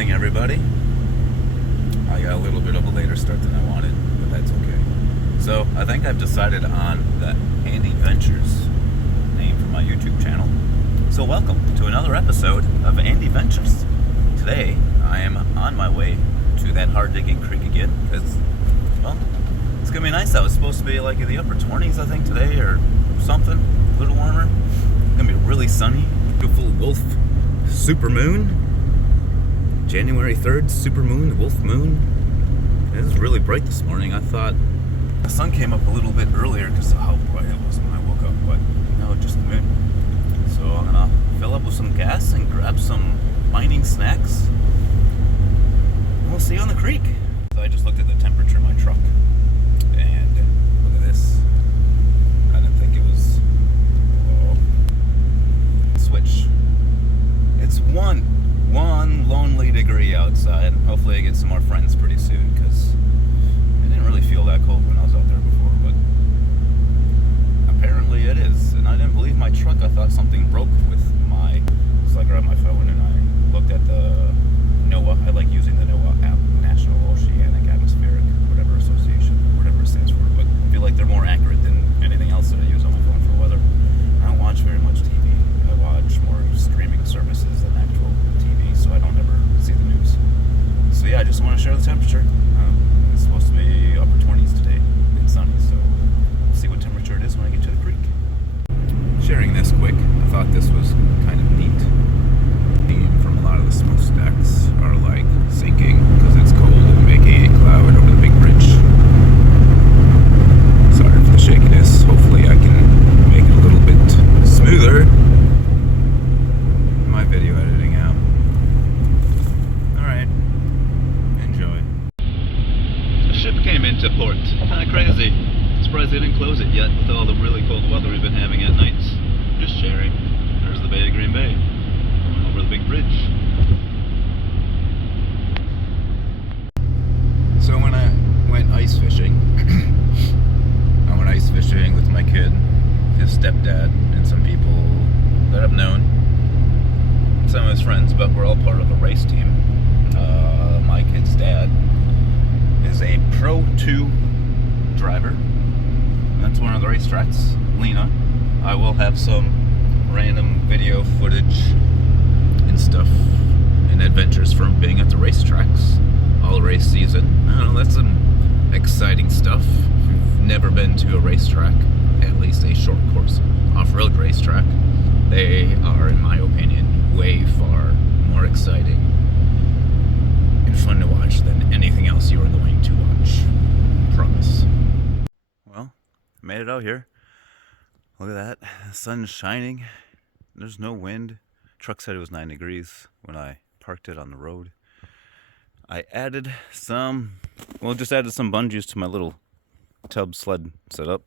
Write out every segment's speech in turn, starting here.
morning, everybody. I got a little bit of a later start than I wanted, but that's okay. So I think I've decided on the Andy Ventures name for my YouTube channel. So welcome to another episode of Andy Ventures. Today I am on my way to that hard digging creek again because, well, it's gonna be nice out. It's supposed to be like in the upper 20s, I think, today or something, a little warmer. It's gonna be really sunny. Beautiful wolf super moon. January 3rd, super moon, wolf moon. It was really bright this morning. I thought the sun came up a little bit earlier because of how bright it was when I woke up, but no, just the moon. So I'm gonna fill up with some gas and grab some mining snacks. And we'll see you on the creek. So I just looked at the temperature of my truck, and look at this. I didn't think it was. Switch. It's one lonely degree outside. Hopefully I get some more friends pretty soon because it didn't really feel that cold when I was out there before, but apparently it is. And I didn't believe my truck. I thought something broke with my, so I grabbed my phone and I looked at the NOAA. I like using the NOAA app, National Oceanic Atmospheric, whatever association, whatever it stands for, but I feel like they're more accurate than anything else that I use on my phone for weather. I don't watch very much TV. I watch more streaming services than actual TV, so I don't ever see the news. So yeah, I just want to share the temperature. It's supposed to be upper 20s today and sunny, so we'll see what temperature it is when I get to the creek. Sharing this quick, I thought this was kind of neat. From a lot of the smokestacks are like sinking because it's cold and making a cloud over the big bridge. Sorry for the shakiness. Hopefully I can make it a little bit smoother. My video editing out. Alright. Enjoy. A ship came into port. Kinda crazy. Surprised they didn't close it yet with all the really cold weather we've been having at nights. Just sharing. There's the Bay of Green Bay. Going over the big bridge. So when I went ice fishing, I went ice fishing with my kid, his stepdad, and some people that I've known. Some of his friends, but we're all part of a race team. My kid's dad is a Pro 2 driver. And that's one of the racetracks, Lena. I will have some random video footage and stuff and adventures from being at the racetracks all race season. I don't know, that's some exciting stuff. If you've never been to a racetrack, at least a short course off-road racetrack, they are, in my opinion, way far more exciting and fun to watch than anything else you are going to watch. Promise. Well, I made it out here. Look at that. The sun's shining. There's no wind. Truck said it was 9 degrees when I parked it on the road. I added some bungees to my little tub sled setup.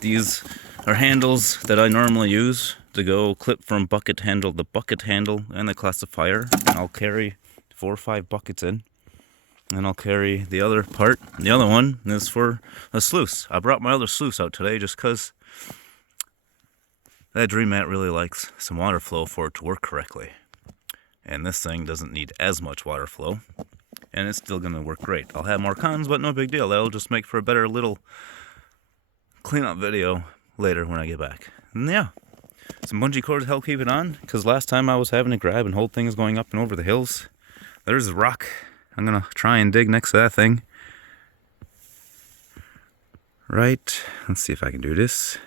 These are handles that I normally use to go clip from bucket handle to bucket handle and the classifier. And I'll carry 4 or 5 buckets in. And I'll carry the other part. The other one is for a sluice. I brought my other sluice out today just because that Dream Mat really likes some water flow for it to work correctly. And this thing doesn't need as much water flow. And it's still going to work great. I'll have more cons, but no big deal. That'll just make for a better little cleanup video later when I get back. And yeah, some bungee cord to help keep it on, because last time I was having to grab and hold things going up and over the hills. There's a rock. I'm going to try and dig next to that thing. Right. Let's see if I can do this.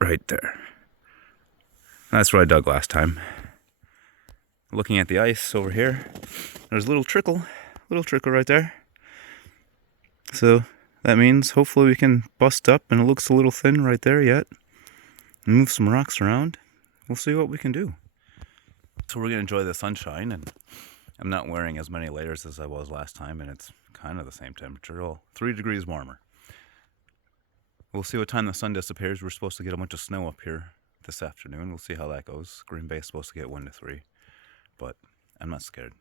Right there. That's where I dug last time. Looking at the ice over here, there's a little trickle right there. So that means hopefully we can bust up, and it looks a little thin right there yet. Move some rocks around. We'll see what we can do. So we're gonna enjoy the sunshine, and I'm not wearing as many layers as I was last time, and it's kind of the same temperature, well, 3 degrees warmer. We'll see what time the sun disappears. We're supposed to get a bunch of snow up here this afternoon. We'll see how that goes. Green Bay is supposed to get 1 to 3, but I'm not scared.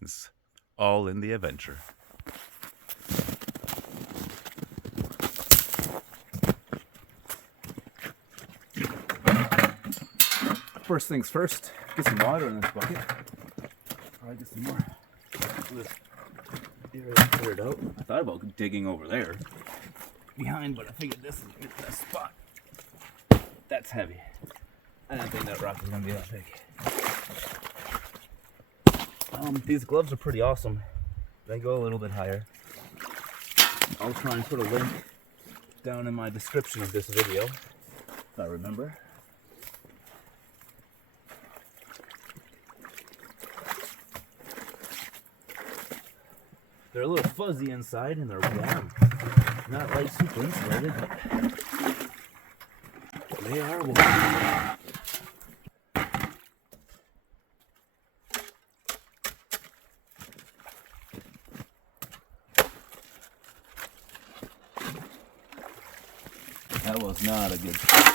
It's all in the adventure. First things first, get some water in this bucket. Probably get some more. Clear it out. I thought about digging over there behind, but I figured this is the best spot. That's heavy. I don't think that rock is gonna be that big. These gloves are pretty awesome. They go a little bit higher. I'll try and put a link down in my description of this video, if I remember. They're a little fuzzy inside and they're warm. Not like super insulated, but they are warm. That was not a good shot.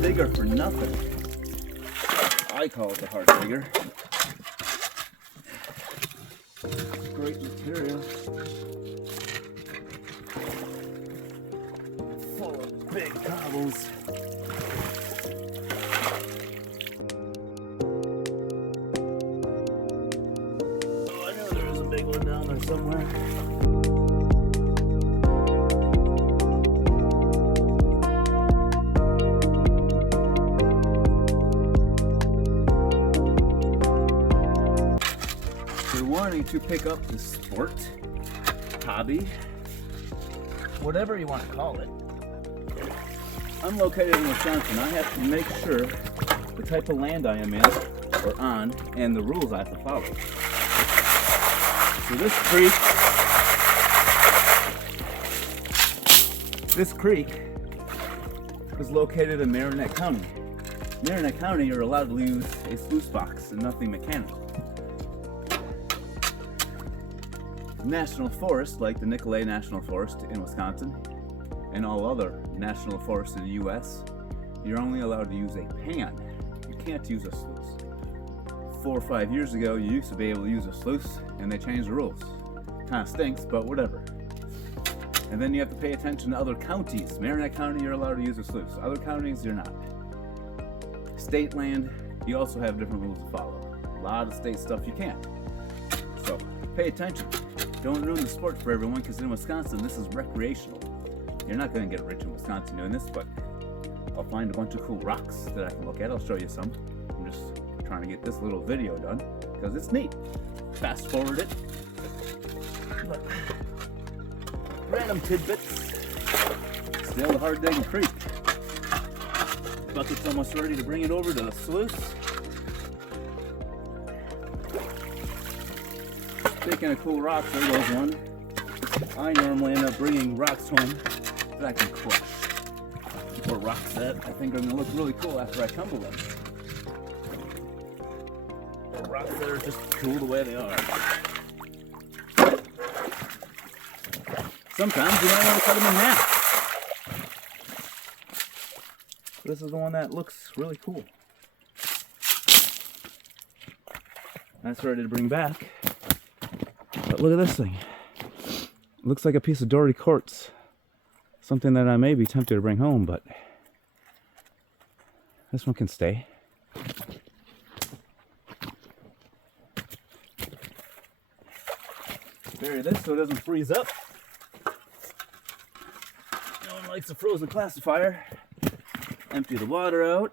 Digger for nothing. I call it the hard digger. Great material. Full of big cobbles. Oh, I know there was a big one down there somewhere. Warning to pick up the sport, hobby, whatever you want to call it. I'm located in Wisconsin. I have to make sure the type of land I am in or on and the rules I have to follow. So this creek is located in Marinette County. Marinette County, you're allowed to use a sluice box and nothing mechanical. National forests like the Nicolet National Forest in Wisconsin and all other national forests in the US, you're only allowed to use a pan. You can't use a sluice. 4 or 5 years ago, you used to be able to use a sluice and they changed the rules. Kind of stinks, but whatever. And then you have to pay attention to other counties. Marinette County, you're allowed to use a sluice. Other counties, you're not. State land, you also have different rules to follow. A lot of state stuff you can't. So pay attention. Don't ruin the sport for everyone, because in Wisconsin, this is recreational. You're not going to get rich in Wisconsin doing this, but I'll find a bunch of cool rocks that I can look at. I'll show you some. I'm just trying to get this little video done, because it's neat. Fast forward it. But random tidbits. Still a hard digging creek. Bucket's almost ready to bring it over to the sluice. Speaking of cool rocks, there goes one. I normally end up bringing rocks home that I can crush. Or rocks that I think are going to look really cool after I tumble them. Or rocks that are just cool the way they are. Sometimes you might want to cut them in half. This is the one that looks really cool. That's ready to bring back. But look at this thing. It looks like a piece of Doherty quartz. Something that I may be tempted to bring home, but this one can stay. Bury this so it doesn't freeze up. No one likes a frozen classifier. Empty the water out.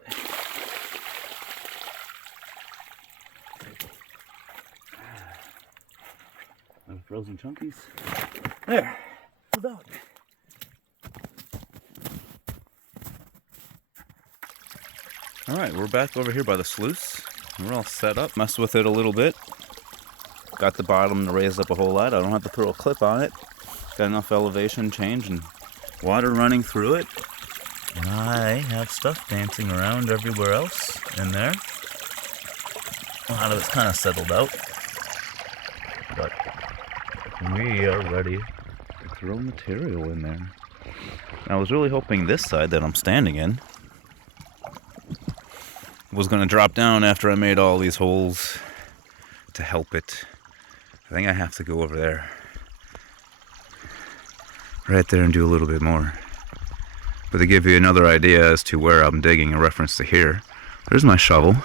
Frozen chunkies. There. Hold on. Alright, we're back over here by the sluice. We're all set up. Mess with it a little bit. Got the bottom to raise up a whole lot. I don't have to throw a clip on it. Got enough elevation change and water running through it. And I have stuff dancing around everywhere else in there. A lot of it's kind of settled out. But we are ready to throw material in there. I was really hoping this side that I'm standing in was going to drop down after I made all these holes to help it. I think I have to go over there. Right there and do a little bit more. But to give you another idea as to where I'm digging in reference to here, there's my shovel.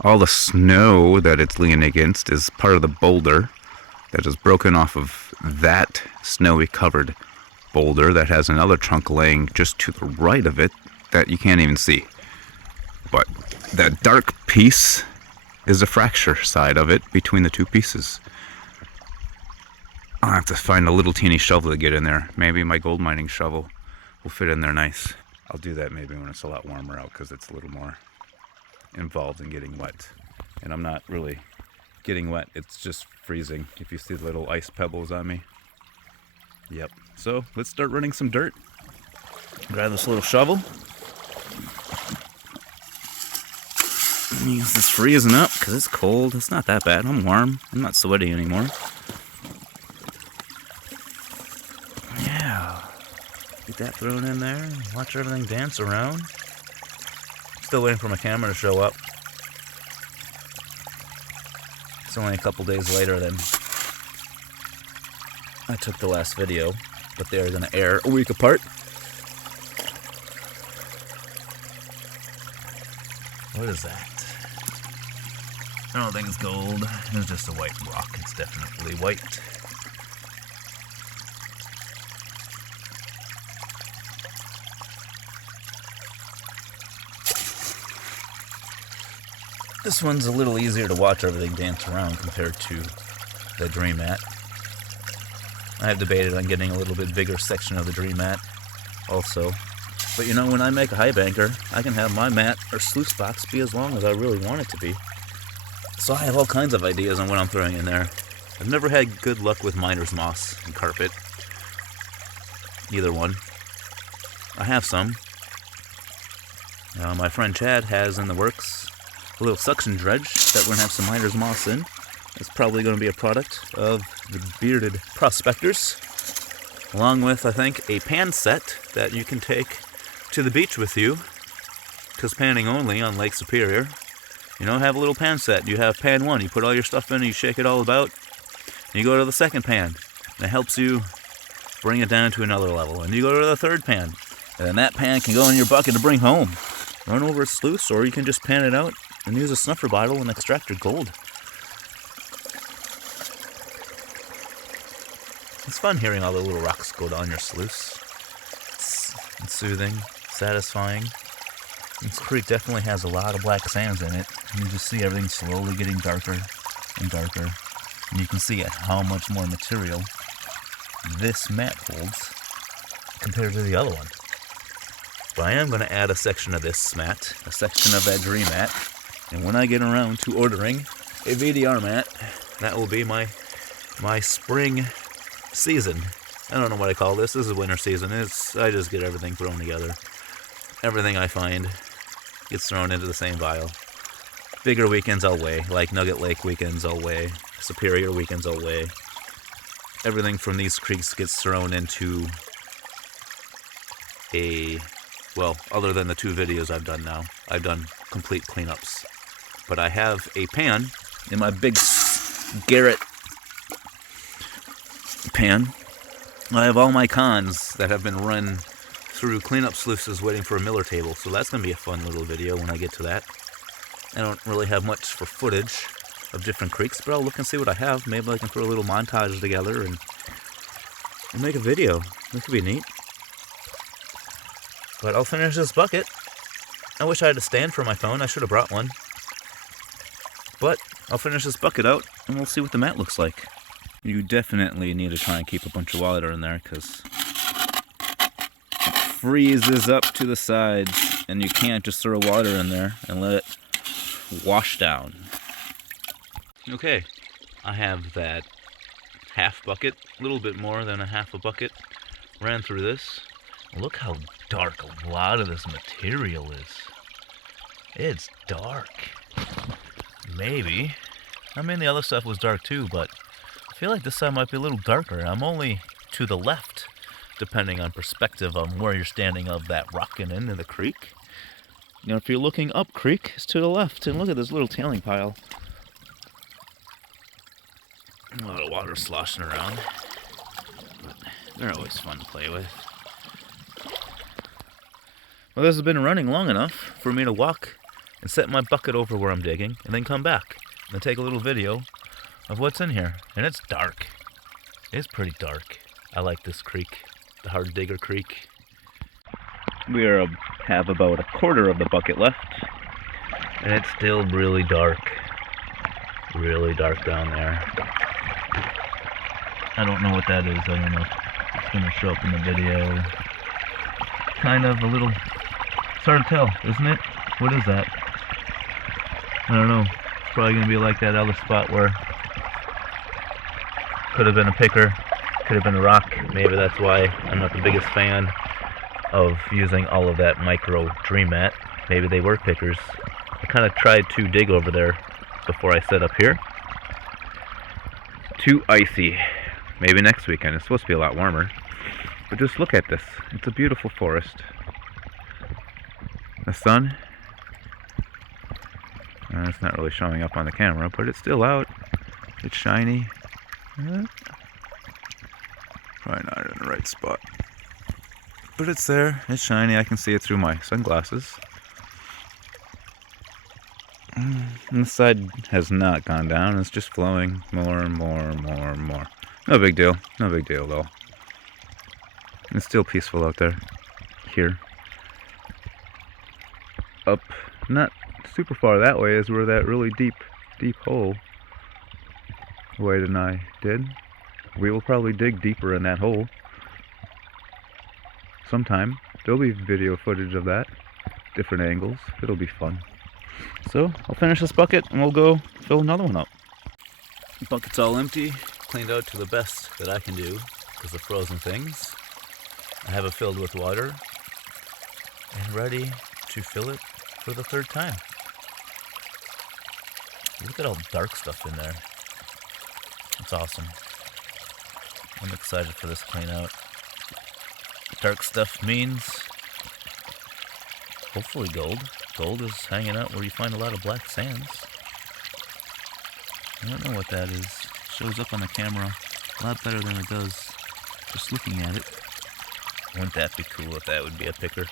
All the snow that it's leaning against is part of the boulder that is broken off of that snowy covered boulder that has another chunk laying just to the right of it that you can't even see. But that dark piece is the fracture side of it between the two pieces. I'll have to find a little teeny shovel to get in there. Maybe my gold mining shovel will fit in there nice. I'll do that maybe when it's a lot warmer out because it's a little more involved in getting wet. And I'm not really getting wet, it's just freezing. If you see the little ice pebbles on me. Yep. So let's start running some dirt. Grab this little shovel. Use this freezing up because it's cold. It's not that bad. I'm warm. I'm not sweaty anymore. Yeah. Get that thrown in there. Watch everything dance around. Still waiting for my camera to show up. It's only a couple days later than I took the last video, but they are going to air a week apart. What is that? I don't think it's gold. It's just a white rock. It's definitely white. This one's a little easier to watch everything dance around compared to the dream mat. I have debated on getting a little bit bigger section of the dream mat also. But you know, when I make a high banker, I can have my mat or sluice box be as long as I really want it to be. So I have all kinds of ideas on what I'm throwing in there. I've never had good luck with miner's moss and carpet. Either one. I have some. My friend Chad has in the works a little suction dredge that we're going to have some miner's moss in. It's probably going to be a product of the bearded prospectors. Along with, I think, a pan set that you can take to the beach with you. Because panning only on Lake Superior. You know, have a little pan set. You have pan 1, you put all your stuff in, you shake it all about, and you go to the second pan. And it helps you bring it down to another level. And you go to the third pan. And then that pan can go in your bucket to bring home. Run over a sluice, or you can just pan it out and use a snuffer bottle and extract your gold. It's fun hearing all the little rocks go down your sluice. It's soothing, satisfying. This creek definitely has a lot of black sands in it. You just see everything slowly getting darker and darker. And you can see how much more material this mat holds compared to the other one. But I am going to add a section of this mat, a section of that dream mat. And when I get around to ordering a VDR mat, that will be my spring season. I don't know what I call this. This is winter season. I just get everything thrown together. Everything I find gets thrown into the same vial. Bigger weekends I'll weigh, like Nugget Lake weekends I'll weigh, Superior weekends I'll weigh. Everything from these creeks gets thrown into other than the 2 videos I've done now, I've done complete cleanups. But I have a pan in my big Garrett pan. I have all my cons that have been run through cleanup sluices waiting for a miller table, so that's going to be a fun little video when I get to that. I don't really have much for footage of different creeks, but I'll look and see what I have. Maybe I can throw a little montage together and make a video. That could be neat. But I'll finish this bucket. I wish I had a stand for my phone. I should have brought one. But I'll finish this bucket out and we'll see what the mat looks like. You definitely need to try and keep a bunch of water in there because it freezes up to the sides and you can't just throw water in there and let it wash down. Okay, I have that half bucket, a little bit more than a half a bucket, ran through this. Look how dark a lot of this material is. It's dark. Maybe. I mean, the other stuff was dark too, but I feel like this side might be a little darker. I'm only to the left, depending on perspective on where you're standing of that rocking into the creek. You know, if you're looking up creek, it's to the left. And look at this little tailing pile. A lot of water sloshing around. But they're always fun to play with. Well, this has been running long enough for me to walk and set my bucket over where I'm digging, and then come back and take a little video of what's in here. And it's dark. It's pretty dark. I like this creek, the Hard Digger Creek. We have about a quarter of the bucket left, and it's still really dark down there. I don't know what that is. I don't know if it's going to show up in the video. Kind of a little, it's hard to tell, isn't it? What is that? I don't know. It's probably going to be like that other spot where could have been a picker, could have been a rock. Maybe that's why I'm not the biggest fan of using all of that micro dream mat. Maybe they were pickers. I kind of tried to dig over there before I set up here. Too icy. Maybe next weekend. It's supposed to be a lot warmer. But just look at this. It's a beautiful forest. The sun, it's not really showing up on the camera, but it's still out. It's shiny. Probably not in the right spot. But it's there. It's shiny. I can see it through my sunglasses. And this side has not gone down. It's just flowing more and more and more and more. No big deal. No big deal, though. It's still peaceful out there. Here. Up, not super far that way, is where that really deep hole Wade and I did. We will probably dig deeper in that hole sometime. There'll be video footage of that. Different angles. It'll be fun. So, I'll finish this bucket and we'll go fill another one up. The bucket's all empty. Cleaned out to the best that I can do because of frozen things. I have it filled with water and ready to fill it for the third time. Look at all the dark stuff in there. It's awesome. I'm excited for this clean out. Dark stuff means hopefully gold. Gold is hanging out where you find a lot of black sands. I don't know what that is. It shows up on the camera a lot better than it does just looking at it. Wouldn't that be cool if that would be a picker?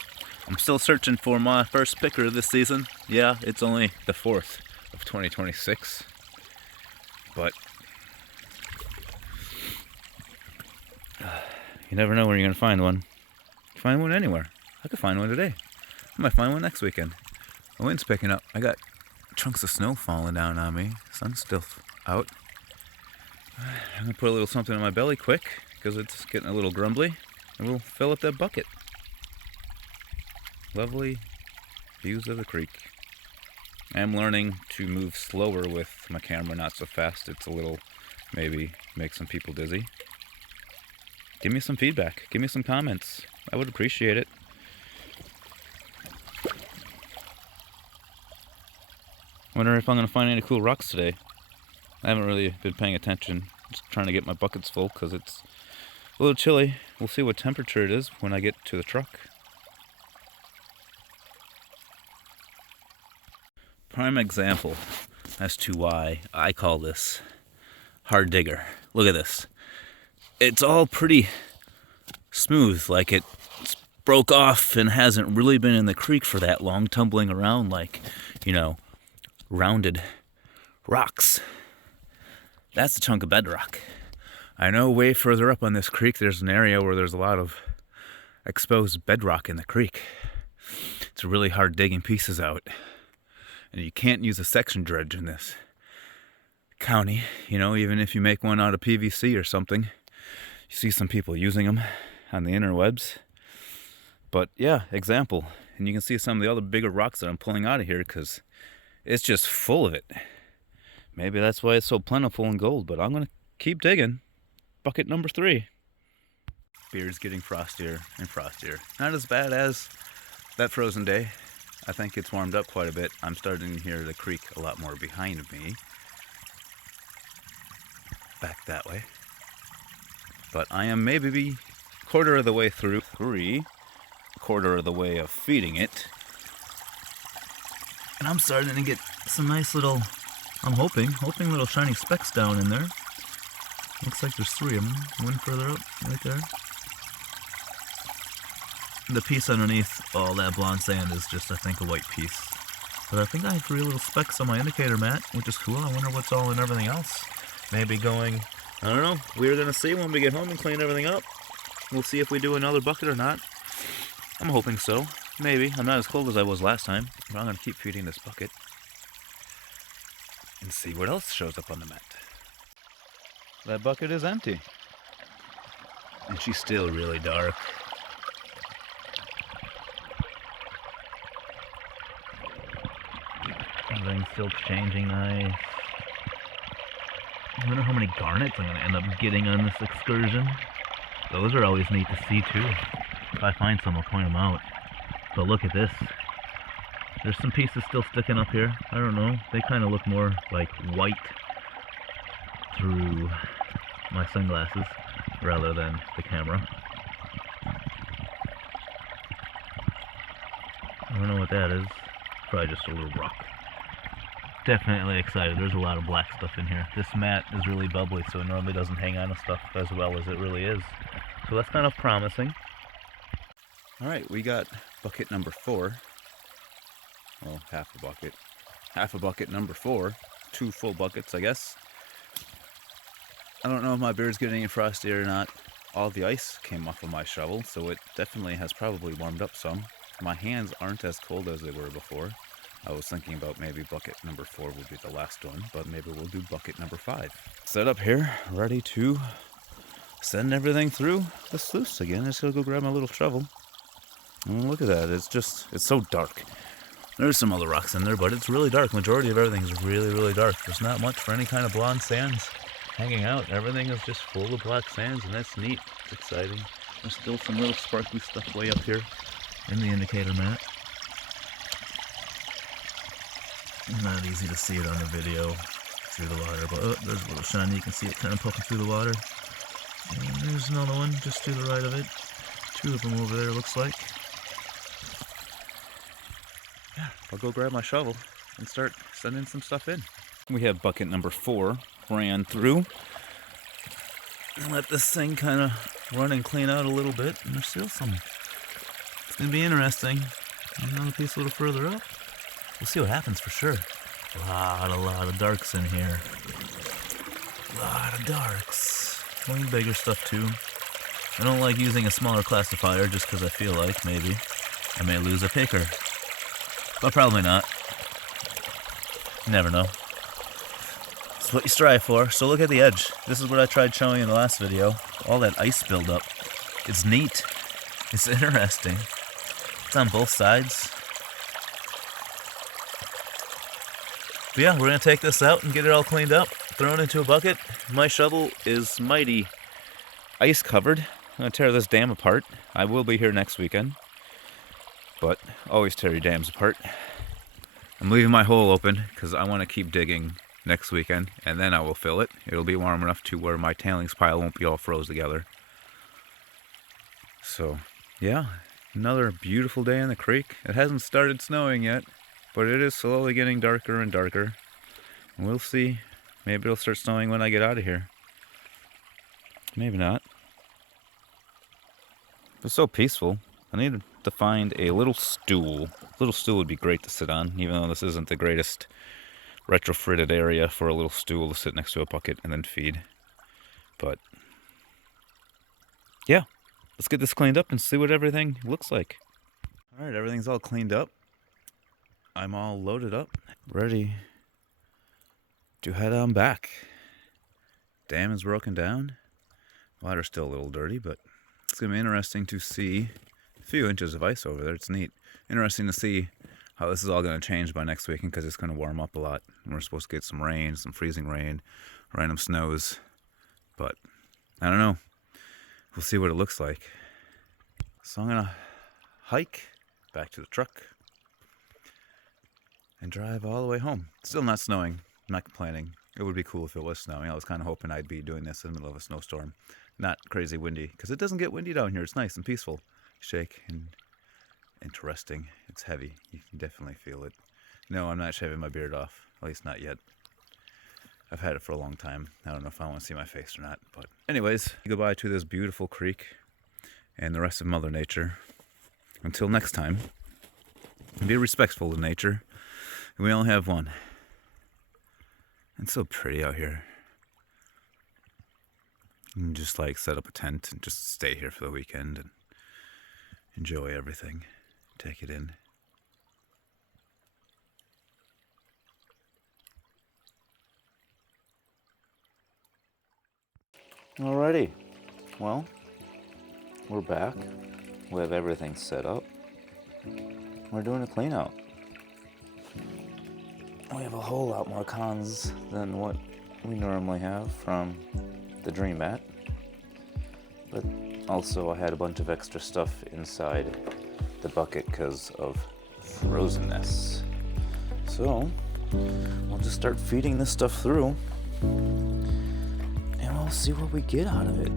I'm still searching for my first picker this season. Yeah, it's only the 4th of 2026. But you never know where you're going to find one. Find one anywhere. I could find one today. I might find one next weekend. The wind's picking up. I got chunks of snow falling down on me. Sun's still out. I'm going to put a little something in my belly quick because it's getting a little grumbly. And we'll fill up that bucket. Lovely views of the creek. I'm learning to move slower with my camera, not so fast. It's a little, maybe make some people dizzy. Give me some feedback. Give me some comments. I would appreciate it. Wonder if I'm going to find any cool rocks today. I haven't really been paying attention. Just trying to get my buckets full because it's a little chilly. We'll see what temperature it is when I get to the truck. Prime example as to why I call this Hard Digger. Look at this. It's all pretty smooth, like it broke off and hasn't really been in the creek for that long, tumbling around like, you know, rounded rocks. That's a chunk of bedrock. I know way further up on this creek there's an area where there's a lot of exposed bedrock in the creek. It's really hard digging pieces out. And you can't use a section dredge in this county, you know, even if you make one out of PVC or something. You see some people using them on the interwebs. But yeah, example. And you can see some of the other bigger rocks that I'm pulling out of here because it's just full of it. Maybe that's why it's so plentiful in gold, but I'm going to keep digging. Bucket number 3. Beer's getting frostier and frostier. Not as bad as that frozen day. I think it's warmed up quite a bit. I'm starting to hear the creek a lot more behind me. Back that way. But I am maybe quarter of the way through. Quarter of the way of feeding it. And I'm starting to get some nice little, I'm hoping little shiny specks down in there. Looks like there's 3 of them. One further up, right there. The piece underneath all that blonde sand is just, I think, a white piece. But I think I have 3 little specks on my indicator mat, which is cool. I wonder what's all in everything else. Maybe going, I don't know. We're going to see when we get home and clean everything up. We'll see if we do another bucket or not. I'm hoping so. Maybe. I'm not as cold as I was last time. But I'm going to keep feeding this bucket. And see what else shows up on the mat. That bucket is empty. And she's still really dark. Everything's still changing nice. I wonder how many garnets I'm going to end up getting on this excursion. Those are always neat to see too. If I find some, I'll point them out. But look at this. There's some pieces still sticking up here. I don't know. They kind of look more like white through my sunglasses rather than the camera. I don't know what that is. Probably just a little rock. Definitely excited. There's a lot of black stuff in here. This mat is really bubbly, so it normally doesn't hang on to stuff as well as it really is. So that's kind of promising. Alright, we got bucket number 4. Well, half a bucket. Half a bucket number 4. 2 full buckets, I guess. I don't know if my beard's getting any frostier or not. All the ice came off of my shovel, so it definitely has probably warmed up some. My hands aren't as cold as they were before. I was thinking about maybe bucket number 4 will be the last one, but maybe we'll do bucket number 5. Set up here, ready to send everything through the sluice again. I just gotta go grab my little shovel. And look at that, it's so dark. There's some other rocks in there, but it's really dark. Majority of everything is really, really dark. There's not much for any kind of blonde sands hanging out. Everything is just full of black sands, and that's neat. It's exciting. There's still some little sparkly stuff way up here in the indicator mat. Not easy to see it on the video through the water, but oh, there's a little shiny. You can see it kind of poking through the water. And there's another one just to the right of it. 2 of them over there, looks like. Yeah, I'll go grab my shovel and start sending some stuff in. We have bucket number 4 ran through. And let this thing kind of run and clean out a little bit. And there's still some. It's going to be interesting. Another piece a little further up. We'll see what happens for sure. A lot of darks in here. A lot of darks. Way bigger stuff too. I don't like using a smaller classifier just because I feel like maybe I may lose a picker. But probably not. You never know. It's what you strive for. So look at the edge. This is what I tried showing in the last video. All that ice buildup. It's neat. It's interesting. It's on both sides. But yeah, we're going to take this out and get it all cleaned up, thrown into a bucket. My shovel is mighty ice covered. I'm going to tear this dam apart. I will be here next weekend, but always tear your dams apart. I'm leaving my hole open because I want to keep digging next weekend, and then I will fill it. It'll be warm enough to where my tailings pile won't be all froze together. So, yeah, another beautiful day in the creek. It hasn't started snowing yet, but it is slowly getting darker and darker. And we'll see. Maybe it'll start snowing when I get out of here. Maybe not. It's so peaceful. I need to find a little stool. A little stool would be great to sit on, even though this isn't the greatest retrofitted area for a little stool to sit next to a bucket and then feed. But yeah, let's get this cleaned up and see what everything looks like. Alright, everything's all cleaned up. I'm all loaded up, ready to head on back. Dam is broken down. Water's still a little dirty, but it's going to be interesting to see few inches of ice over there. It's neat. Interesting to see how this is all going to change by next weekend, because it's going to warm up a lot. And we're supposed to get some rain, some freezing rain, random snows. But I don't know. We'll see what it looks like. So I'm going to hike back to the truck and drive all the way home. Still not snowing. I'm not complaining. It would be cool if it was snowing. I was kind of hoping I'd be doing this in the middle of a snowstorm. Not crazy windy, because it doesn't get windy down here. It's nice and peaceful. Shake and interesting. It's heavy. You can definitely feel it. No, I'm not shaving my beard off. At least not yet. I've had it for a long time. I don't know if I want to see my face or not. But anyways, goodbye to this beautiful creek and the rest of Mother Nature. Until next time, be respectful to nature. We only have one. It's so pretty out here. You can just like set up a tent and just stay here for the weekend and enjoy everything. Take it in. Alrighty, well, we're back. We have everything set up. We're doing a clean out. We have a whole lot more cons than what we normally have from the Dream Mat. But also I had a bunch of extra stuff inside the bucket because of frozenness. So we'll just start feeding this stuff through and we'll see what we get out of it.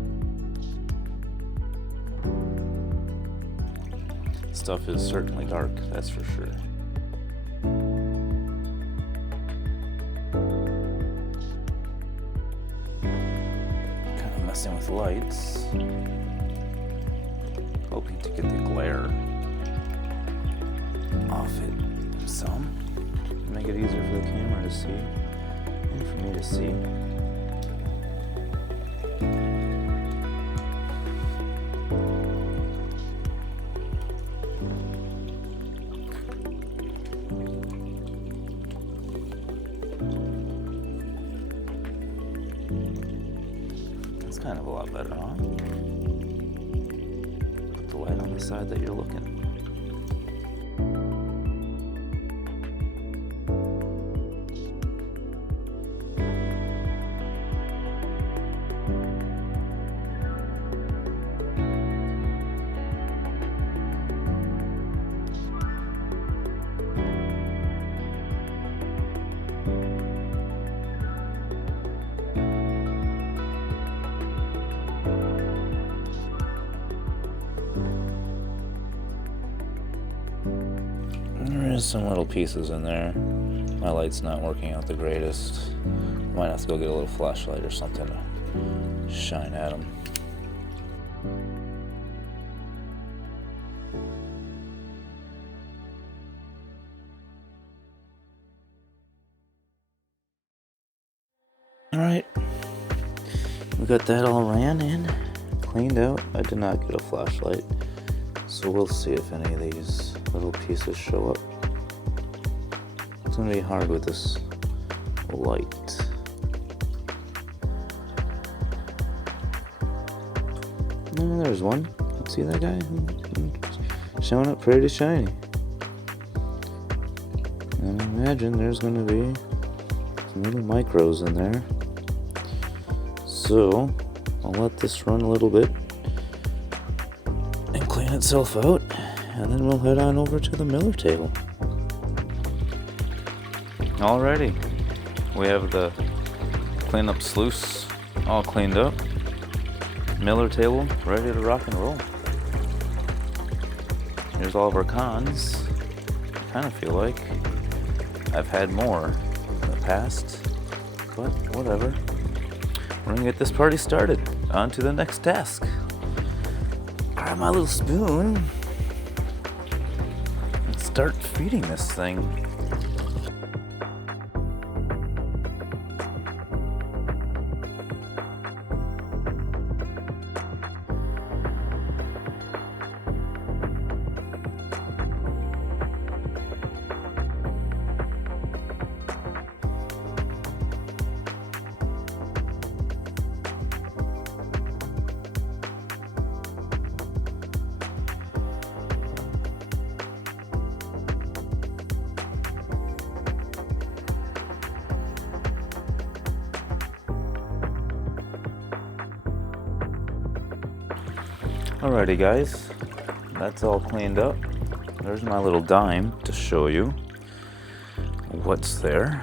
Stuff is certainly dark, that's for sure. Kind of messing with lights. Hoping to get the glare off it some. Make it easier for the camera to see and for me to see. That's kind of a lot better, huh? Put the light on the side that you're looking. There's some little pieces in there. My light's not working out the greatest. Might have to go get a little flashlight or something to shine at them. Alright, we got that all ran in, cleaned out. I did not get a flashlight, so we'll see if any of these little pieces show up. It's gonna be hard with this light. Oh, there's one. See that guy? Showing up pretty shiny. And I imagine there's gonna be some little micros in there. So I'll let this run a little bit and clean itself out, and then we'll head on over to the miller table. Alrighty, we have the clean up sluice all cleaned up. Miller table ready to rock and roll. Here's all of our cons. I kind of feel like I've had more in the past, but whatever. We're gonna get this party started. On to the next task. Grab my little spoon and start feeding this thing. Alrighty guys, that's all cleaned up. There's my little dime to show you what's there.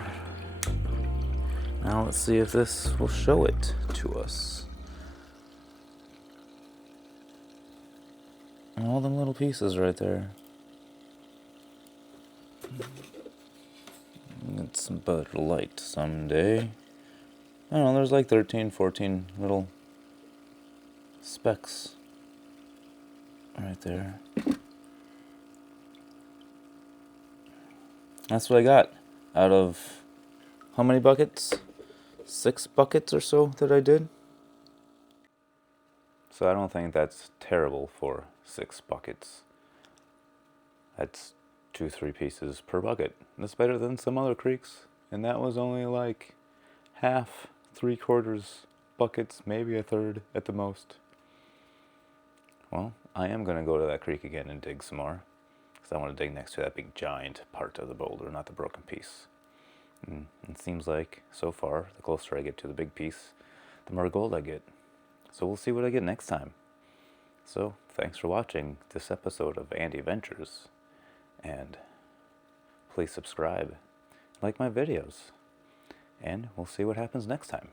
Now let's see if this will show it to us. All them little pieces right there. It's better light someday. I don't know, there's like 13, 14 little specks right there. That's what I got out of how many buckets? 6 buckets or so that I did. So I don't think that's terrible for 6 buckets. That's 2-3 pieces per bucket. That's better than some other creeks. And that was only like half, 3/4 buckets, maybe a third at the most. Well, I am going to go to that creek again and dig some more. Because I want to dig next to that big giant part of the boulder, not the broken piece. And it seems like, so far, the closer I get to the big piece, the more gold I get. So we'll see what I get next time. So, thanks for watching this episode of Andy Ventures. And please subscribe, like my videos. And we'll see what happens next time.